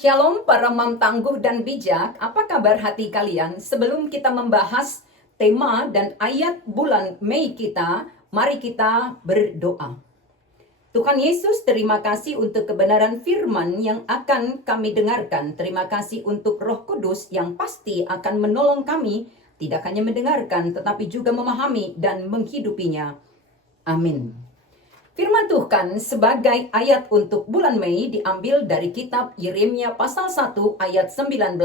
Shalom para mam tangguh dan bijak, apa kabar hati kalian? Sebelum kita membahas tema dan ayat bulan Mei kita, mari kita berdoa. Tuhan Yesus, terima kasih untuk kebenaran firman yang akan kami dengarkan. Terima kasih untuk Roh Kudus yang pasti akan menolong kami, tidak hanya mendengarkan tetapi juga memahami dan menghidupinya. Amin. Firman Tuhan sebagai ayat untuk bulan Mei diambil dari kitab Yeremia pasal 1 ayat 19.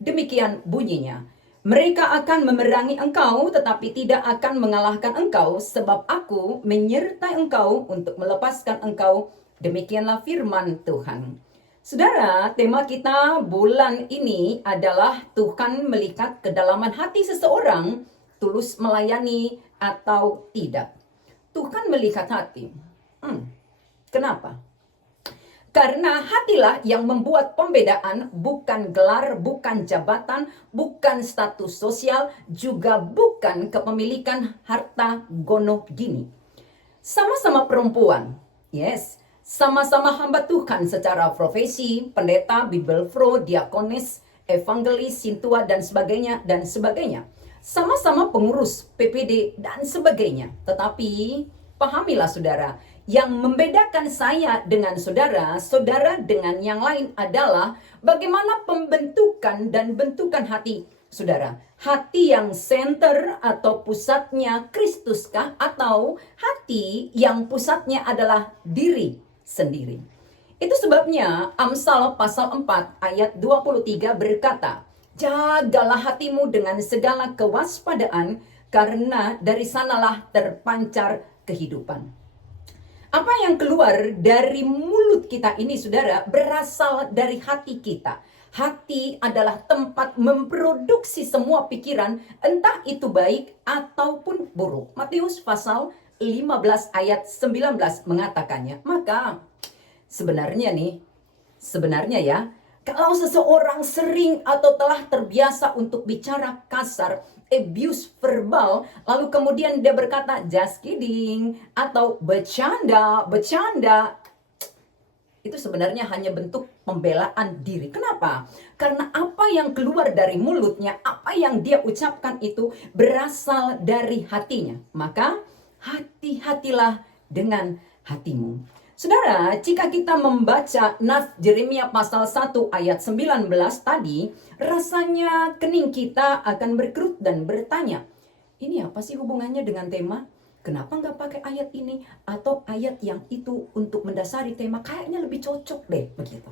Demikian bunyinya. Mereka akan memerangi engkau tetapi tidak akan mengalahkan engkau, sebab aku menyertai engkau untuk melepaskan engkau. Demikianlah firman Tuhan. Saudara, tema kita bulan ini adalah Tuhan melihat kedalaman hati seseorang, tulus melayani atau tidak. Tuhan melihat hati. Kenapa? Karena hatilah yang membuat pembedaan, bukan gelar, bukan jabatan, bukan status sosial, juga bukan kepemilikan harta gono gini. Sama-sama perempuan, yes, sama-sama hamba Tuhan secara profesi, pendeta, bibelfro, diakonis, evangelis, sintua, dan sebagainya. Sama-sama pengurus PPD dan sebagainya. Tetapi pahamilah saudara, yang membedakan saya dengan saudara, saudara dengan yang lain adalah bagaimana pembentukan dan bentukan hati saudara. Hati yang center atau pusatnya Kristuskah, atau hati yang pusatnya adalah diri sendiri. Itu sebabnya Amsal pasal 4 ayat 23 berkata, jagalah hatimu dengan segala kewaspadaan, karena dari sanalah terpancar kehidupan. Apa yang keluar dari mulut kita ini saudara, berasal dari hati kita. Hati adalah tempat memproduksi semua pikiran, entah itu baik ataupun buruk. Matius pasal 15 ayat 19 mengatakannya. Maka sebenarnya ya, kalau seseorang sering atau telah terbiasa untuk bicara kasar, abuse verbal, lalu kemudian dia berkata just kidding atau bercanda, itu sebenarnya hanya bentuk pembelaan diri. Kenapa? Karena apa yang keluar dari mulutnya, apa yang dia ucapkan itu berasal dari hatinya. Maka hati-hatilah dengan hatimu. Saudara, jika kita membaca nas Yeremia pasal 1 ayat 19 tadi, rasanya kening kita akan berkerut dan bertanya, ini apa sih hubungannya dengan tema? Kenapa nggak pakai ayat ini atau ayat yang itu untuk mendasari tema? Kayaknya lebih cocok deh begitu.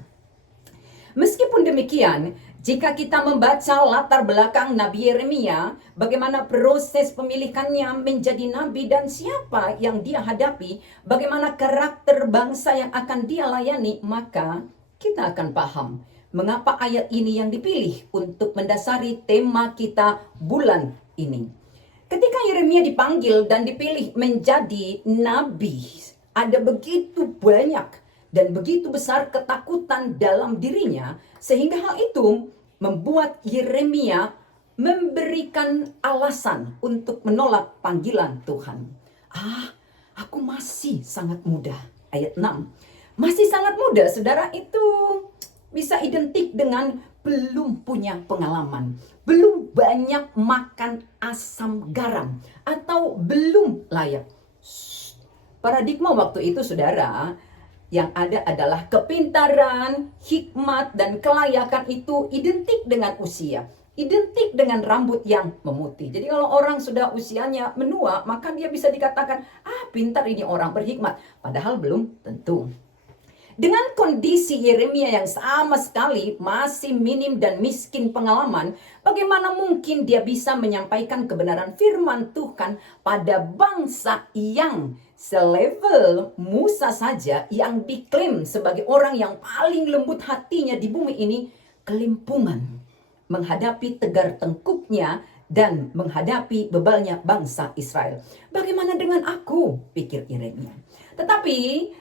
Meskipun demikian, jika kita membaca latar belakang Nabi Yeremia, bagaimana proses pemilihannya menjadi nabi dan siapa yang dia hadapi, bagaimana karakter bangsa yang akan dia layani, maka kita akan paham mengapa ayat ini yang dipilih untuk mendasari tema kita bulan ini. Ketika Yeremia dipanggil dan dipilih menjadi nabi, ada begitu banyak dan begitu besar ketakutan dalam dirinya, sehingga hal itu membuat Yeremia memberikan alasan untuk menolak panggilan Tuhan. Aku masih sangat muda. Ayat 6. Masih sangat muda, saudara, itu bisa identik dengan belum punya pengalaman, belum banyak makan asam garam, atau belum layak. Paradigma waktu itu saudara, yang ada adalah kepintaran, hikmat, dan kelayakan itu identik dengan usia, identik dengan rambut yang memutih. Jadi kalau orang sudah usianya menua, maka dia bisa dikatakan, pintar ini orang berhikmat. Padahal belum tentu. Dengan kondisi Yeremia yang sama sekali masih minim dan miskin pengalaman, bagaimana mungkin dia bisa menyampaikan kebenaran firman Tuhan pada bangsa yang selevel Musa saja, yang diklaim sebagai orang yang paling lembut hatinya di bumi ini, kelimpungan menghadapi tegar tengkuknya dan menghadapi bebalnya bangsa Israel. Bagaimana dengan aku, pikir Yeremia. Tetapi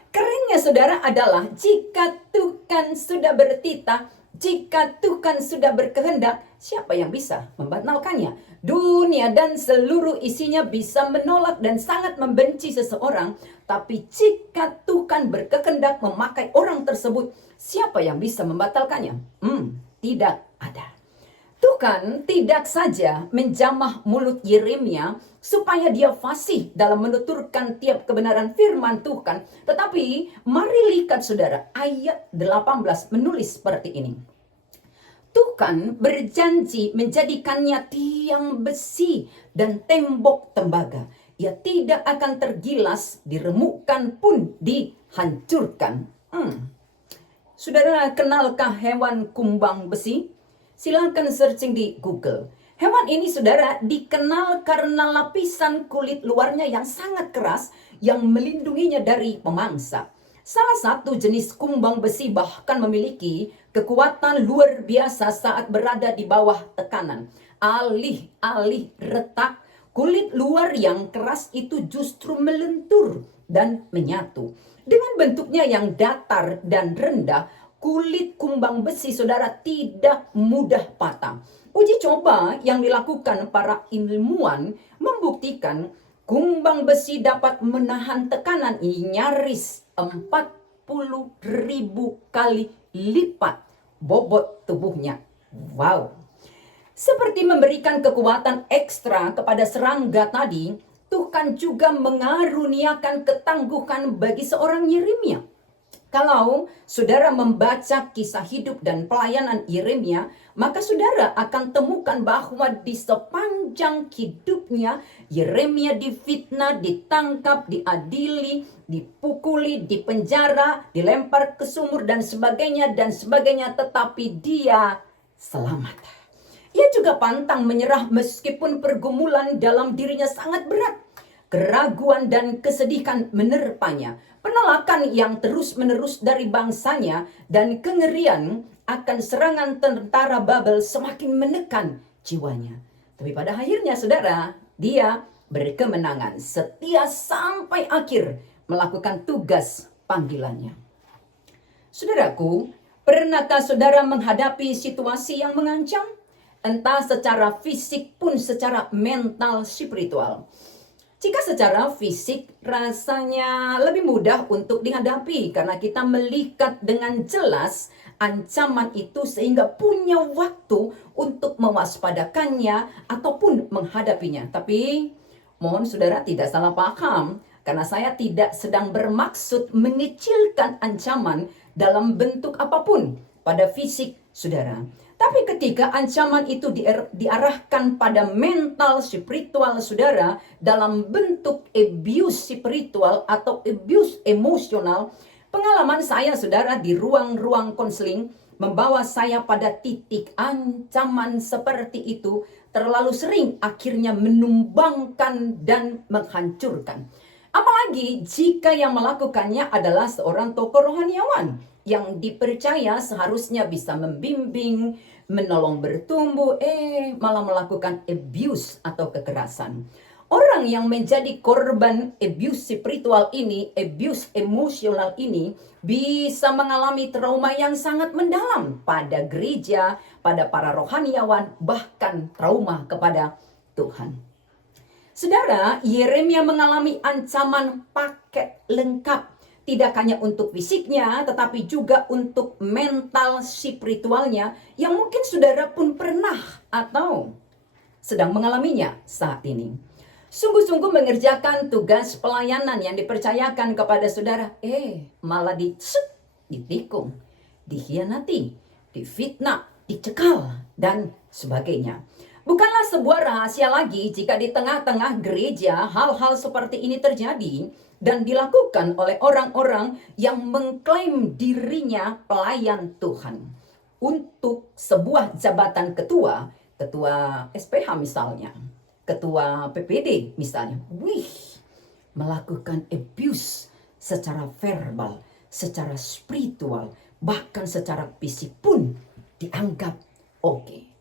kerennya saudara adalah jika Tuhan sudah bertitah, Jika Tuhan sudah berkehendak, siapa yang bisa membatalkannya? Dunia dan seluruh isinya bisa menolak dan sangat membenci seseorang. Tapi jika Tuhan berkehendak memakai orang tersebut, siapa yang bisa membatalkannya? Tidak ada. Tuhan tidak saja menjamah mulut Yeremia supaya dia fasih dalam menuturkan tiap kebenaran firman Tuhan. Tetapi mari lihat saudara, ayat 18 menulis seperti ini. Tuhan berjanji menjadikannya tiang besi dan tembok tembaga. Ia tidak akan tergilas, diremukkan pun dihancurkan. Saudara, kenalkah hewan kumbang besi? Silakan searching di Google. Hewan ini saudara dikenal karena lapisan kulit luarnya yang sangat keras yang melindunginya dari pemangsa. Salah satu jenis kumbang besi bahkan memiliki kekuatan luar biasa saat berada di bawah tekanan. Alih-alih retak, kulit luar yang keras itu justru melentur dan menyatu. Dengan bentuknya yang datar dan rendah, kulit kumbang besi saudara tidak mudah patah. Uji coba yang dilakukan para ilmuwan membuktikan kumbang besi dapat menahan tekanan ini nyaris 40.000 kali lipat bobot tubuhnya. Wow. Seperti memberikan kekuatan ekstra kepada serangga tadi, Tuhan juga mengaruniakan ketangguhan bagi seorang Yeremia. Kalau saudara membaca kisah hidup dan pelayanan Yeremia, maka saudara akan temukan bahwa di sepanjang hidupnya Yeremia difitnah, ditangkap, diadili, dipukuli, dipenjara, dilempar ke sumur dan sebagainya, tetapi dia selamat. Ia juga pantang menyerah meskipun pergumulan dalam dirinya sangat berat. Keraguan dan kesedihan menerpanya. Penolakan yang terus-menerus dari bangsanya dan kengerian akan serangan tentara Babel semakin menekan jiwanya. Tapi pada akhirnya saudara, dia berkemenangan setia sampai akhir melakukan tugas panggilannya. Saudaraku, pernahkah saudara menghadapi situasi yang mengancam? Entah secara fisik pun secara mental spiritual. Jika secara fisik rasanya lebih mudah untuk dihadapi karena kita melihat dengan jelas ancaman itu sehingga punya waktu untuk mewaspadakannya ataupun menghadapinya. Tapi mohon saudara tidak salah paham karena saya tidak sedang bermaksud mengecilkan ancaman dalam bentuk apapun pada fisik saudara. Tapi ketika ancaman itu diarahkan pada mental spiritual saudara dalam bentuk abuse spiritual atau abuse emosional, pengalaman saya saudara di ruang-ruang konseling membawa saya pada titik ancaman seperti itu terlalu sering akhirnya menumbangkan dan menghancurkan. Apalagi jika yang melakukannya adalah seorang tokoh rohaniawan yang dipercaya seharusnya bisa membimbing, menolong bertumbuh, malah melakukan abuse atau kekerasan. Orang yang menjadi korban abuse spiritual ini, abuse emosional ini, bisa mengalami trauma yang sangat mendalam pada gereja, pada para rohaniawan, bahkan trauma kepada Tuhan. Saudara, Yeremia mengalami ancaman paket lengkap. Tidak hanya untuk fisiknya, tetapi juga untuk mental spiritualnya yang mungkin saudara pun pernah atau sedang mengalaminya saat ini. Sungguh-sungguh mengerjakan tugas pelayanan yang dipercayakan kepada saudara, malah ditikung, dikhianati, difitnah, dicekal, dan sebagainya. Bukanlah sebuah rahasia lagi jika di tengah-tengah gereja hal-hal seperti ini terjadi dan dilakukan oleh orang-orang yang mengklaim dirinya pelayan Tuhan. Untuk sebuah jabatan ketua SPH misalnya, ketua PPD misalnya, melakukan abuse secara verbal, secara spiritual, bahkan secara fisik pun dianggap oke.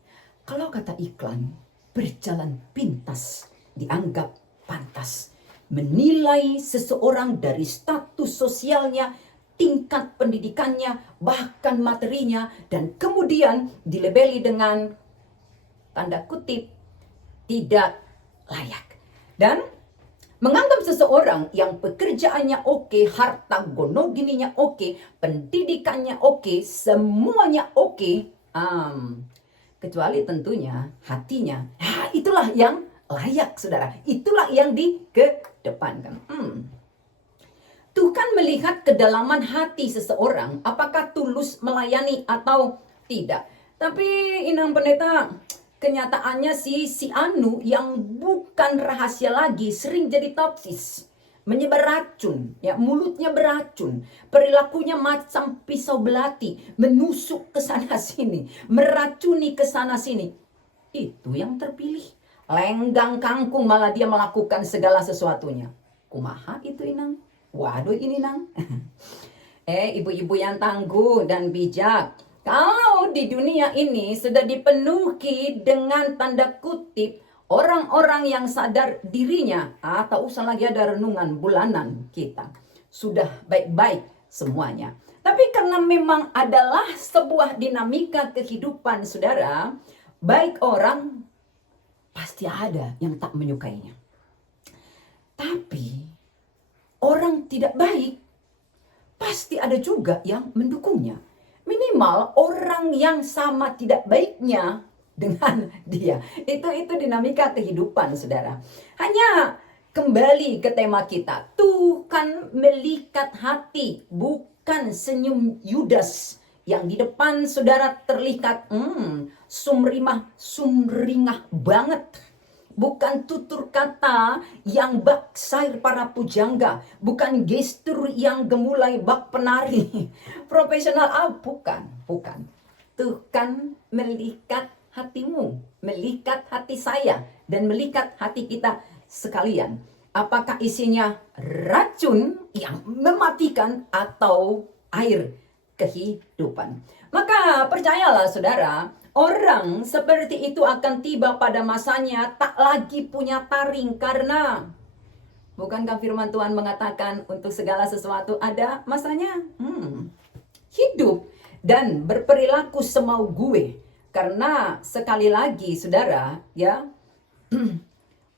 Kalau kata iklan, berjalan pintas dianggap pantas. Menilai seseorang dari status sosialnya tingkat pendidikannya, bahkan materinya, dan kemudian dilabeli dengan tanda kutip tidak layak. Dan menganggap seseorang yang pekerjaannya oke, harta gonogininya oke, pendidikannya oke, semuanya oke, kecuali tentunya hatinya. Nah, itulah yang layak, saudara. Itulah yang dikedepankan. Tuhan melihat kedalaman hati seseorang, apakah tulus melayani atau tidak. Tapi Inang Pendeta, kenyataannya si Anu yang bukan rahasia lagi sering jadi toksis, menyebar racun, ya, mulutnya beracun, perilakunya macam pisau belati, menusuk ke sana sini, meracuni ke sana sini. Itu yang terpilih. Lenggang kangkung malah dia melakukan segala sesuatunya. Kumaha itu Inang? Waduh ini Nang. Ibu-ibu yang tangguh dan bijak. Kalau di dunia ini sudah dipenuhi dengan tanda kutip orang-orang yang sadar dirinya, tak usah lagi ada renungan bulanan kita. Sudah baik-baik semuanya. Tapi karena memang adalah sebuah dinamika kehidupan, saudara, baik orang pasti ada yang tak menyukainya. Tapi orang tidak baik pasti ada juga yang mendukungnya. Minimal orang yang sama tidak baiknya dengan dia. Itu dinamika kehidupan, saudara. Hanya kembali ke tema kita. Tuhan melihat hati, bukan senyum Yudas yang di depan saudara terlihat sumringah banget. Bukan tutur kata yang bak sair para pujangga. Bukan gestur yang gemulai bak penari. Profesional, bukan. Tuhan melihat hatimu, melihat hati saya, dan melihat hati kita sekalian. Apakah isinya racun yang mematikan atau air kehidupan? Maka percayalah saudara, orang seperti itu akan tiba pada masanya tak lagi punya taring, karena bukankah firman Tuhan mengatakan untuk segala sesuatu ada masanya? Hidup dan berperilaku semau gue. Karena sekali lagi saudara, ya,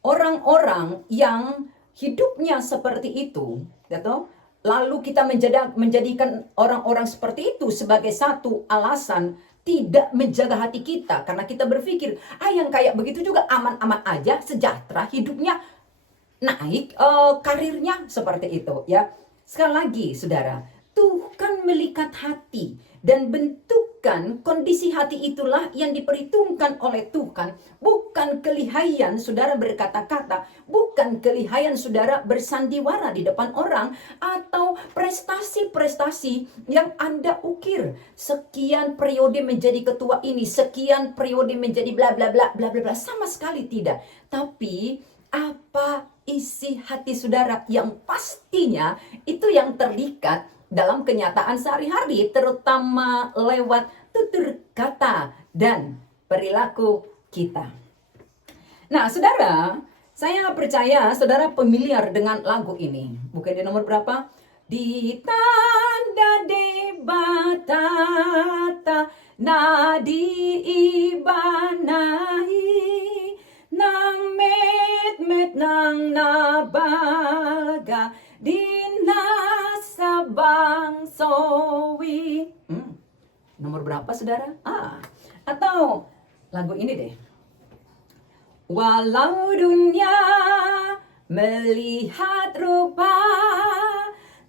orang-orang yang hidupnya seperti itu, gitu, lalu kita menjadikan orang-orang seperti itu sebagai satu alasan tidak menjaga hati kita. Karena kita berpikir, yang kayak begitu juga aman-aman aja, sejahtera, hidupnya naik, karirnya seperti itu, ya. Sekali lagi, saudara, Tuhan melihat hati dan bentukan kondisi hati itulah yang diperhitungkan oleh Tuhan. Bukan kelihayan saudara berkata-kata, bukan kelihayan saudara bersandiwara di depan orang, atau prestasi-prestasi yang Anda ukir. Sekian periode menjadi ketua ini, sekian periode menjadi bla bla bla bla bla, sama sekali tidak. Tapi apa isi hati saudara yang pastinya itu yang terlihat dalam kenyataan sehari-hari, terutama lewat tutur kata dan perilaku kita. Nah, saudara, saya percaya saudara familiar dengan lagu ini. Bukan di nomor berapa? Di tanda de batata nadi ibanahi nang met nang nabaga dinasabang sowi. Nomor berapa saudara? Atau lagu ini deh. Walau dunia melihat rupa,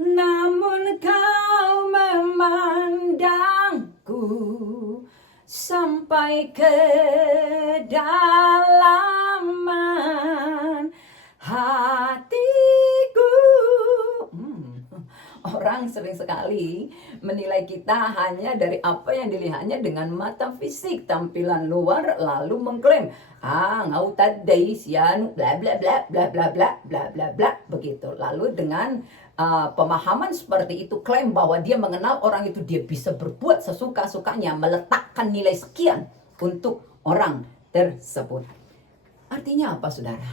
namun kau memandangku sampai kedalaman hatiku. Orang sering sekali menilai kita hanya dari apa yang dilihatnya dengan mata fisik, tampilan luar, lalu mengklaim, ngau tadai sian bla bla bla bla bla bla bla bla bla begitu. Lalu dengan pemahaman seperti itu, klaim bahwa dia mengenal orang itu, dia bisa berbuat sesuka-sukanya, meletakkan nilai sekian untuk orang tersebut. Artinya apa saudara?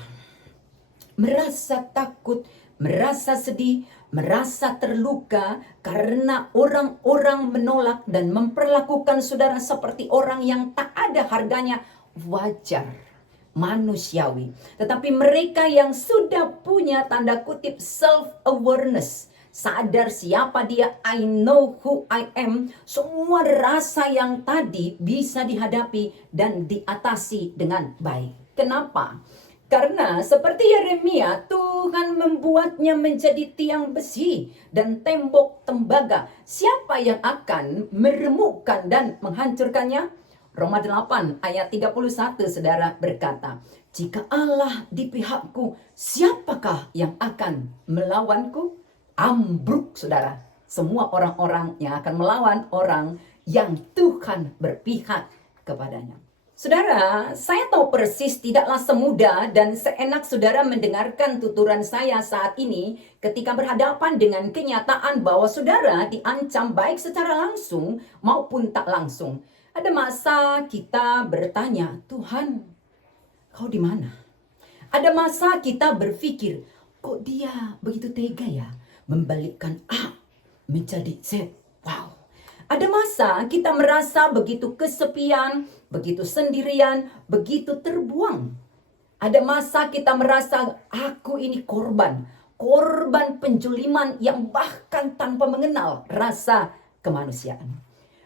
Merasa takut, merasa sedih, merasa terluka karena orang-orang menolak dan memperlakukan saudara seperti orang yang tak ada harganya, wajar, manusiawi. Tetapi mereka yang sudah punya tanda kutip self-awareness, sadar siapa dia, I know who I am, semua rasa yang tadi bisa dihadapi dan diatasi dengan baik. Kenapa? Karena seperti Yeremia, Tuhan membuatnya menjadi tiang besi dan tembok tembaga. Siapa yang akan meremukkan dan menghancurkannya? Roma 8 ayat 31 saudara berkata, jika Allah di pihakku, siapakah yang akan melawanku? Ambruk saudara, semua orang-orang yang akan melawan orang yang Tuhan berpihak kepadanya. Saudara, saya tahu persis tidaklah semudah dan seenak saudara mendengarkan tuturan saya saat ini ketika berhadapan dengan kenyataan bahwa saudara diancam baik secara langsung maupun tak langsung. Ada masa kita bertanya, Tuhan, kau di mana? Ada masa kita berpikir, kok dia begitu tega ya membalikkan A menjadi Z. Wow. Ada masa kita merasa begitu kesepian, begitu sendirian, begitu terbuang. Ada masa kita merasa aku ini korban penjuliman yang bahkan tanpa mengenal rasa kemanusiaan.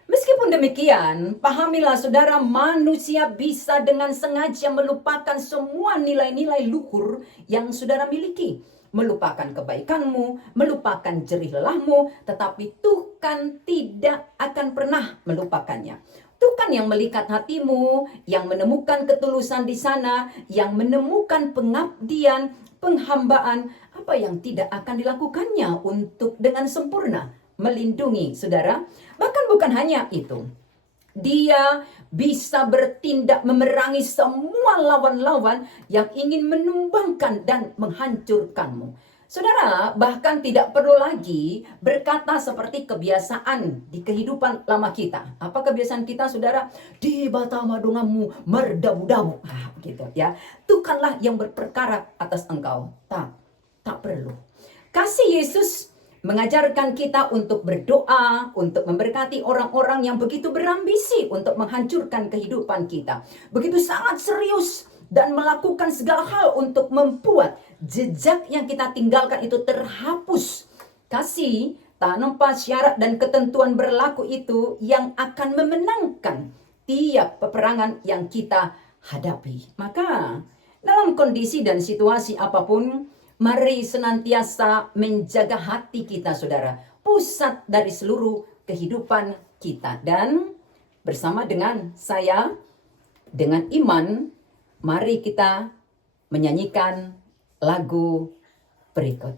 Meskipun demikian, pahamilah saudara, manusia bisa dengan sengaja melupakan semua nilai-nilai luhur yang saudara miliki. Melupakan kebaikanmu, melupakan jerih lelahmu, tetapi Tuhan tidak akan pernah melupakannya. Tuhan yang melihat hatimu, yang menemukan ketulusan di sana, yang menemukan pengabdian, penghambaan, apa yang tidak akan dilakukannya untuk dengan sempurna melindungi saudara. Bahkan bukan hanya itu, dia bisa bertindak memerangi semua lawan-lawan yang ingin menumbangkan dan menghancurkanmu. Saudara bahkan tidak perlu lagi berkata seperti kebiasaan di kehidupan lama kita. Apa kebiasaan kita saudara? Di bata madungamu merdabu-dabu. Gitu ya. Tuhanlah yang berperkara atas engkau. Tak perlu. Kasih Yesus mengajarkan kita untuk berdoa, untuk memberkati orang-orang yang begitu berambisi untuk menghancurkan kehidupan kita. Begitu sangat serius dan melakukan segala hal untuk membuat jejak yang kita tinggalkan itu terhapus. Kasih tanpa syarat dan ketentuan berlaku itu yang akan memenangkan tiap peperangan yang kita hadapi. Maka dalam kondisi dan situasi apapun, mari senantiasa menjaga hati kita saudara, pusat dari seluruh kehidupan kita. Dan bersama dengan saya, dengan iman, mari kita menyanyikan lagu berikut.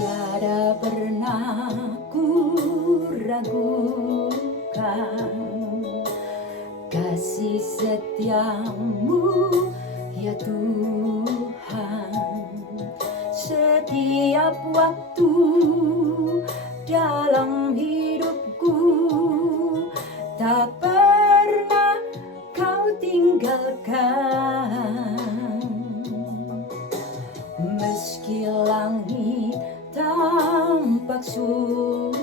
Tiada pernah ku ragukan kasih setiamu ya Tuhan. Setiap waktu dalam hidupku tak pernah kau tinggalkan. Meski langit tampak suram,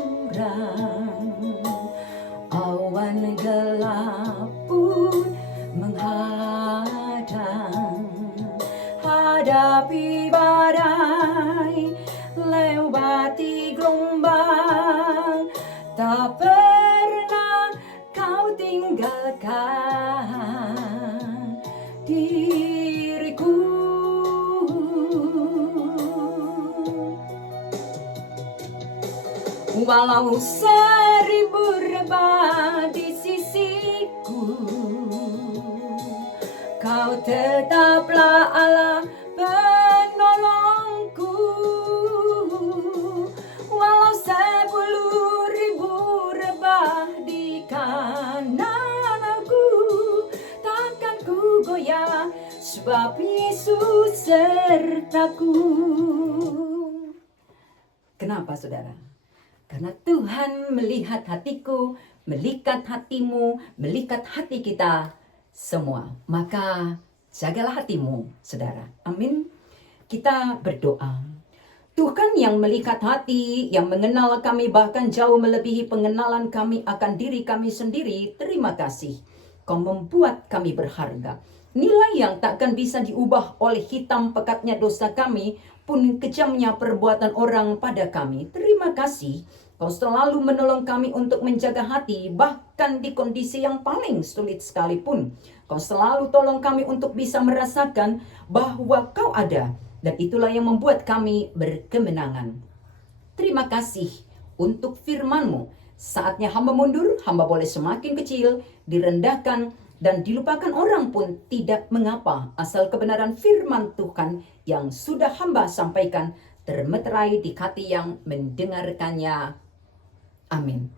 awan gelap pun menghadang. Hadapi badai, lewati gelombang, tak pernah kau tinggalkan diriku. Walau 1000 rebah di sisiku, kau tetaplah Allah penolongku. Walau 10.000 rebah di kanan aku, takkan ku goyah sebab Yesus sertaku. Kenapa saudara? Karena Tuhan melihat hatiku, melihat hatimu, melihat hati kita semua. Maka jagalah hatimu, saudara. Amin. Kita berdoa. Tuhan yang melihat hati, yang mengenal kami bahkan jauh melebihi pengenalan kami akan diri kami sendiri. Terima kasih. Kau membuat kami berharga. Nilai yang takkan bisa diubah oleh hitam pekatnya dosa kami, pun kejamnya perbuatan orang pada kami. Terima kasih. Kau selalu menolong kami untuk menjaga hati, bahkan di kondisi yang paling sulit sekalipun. Kau selalu tolong kami untuk bisa merasakan bahwa Kau ada. Dan itulah yang membuat kami berkemenangan. Terima kasih untuk firman-Mu. Saatnya hamba mundur, hamba boleh semakin kecil, direndahkan, dan dilupakan orang pun tidak mengapa. Asal kebenaran firman Tuhan yang sudah hamba sampaikan termeterai di hati yang mendengarkannya. Amin.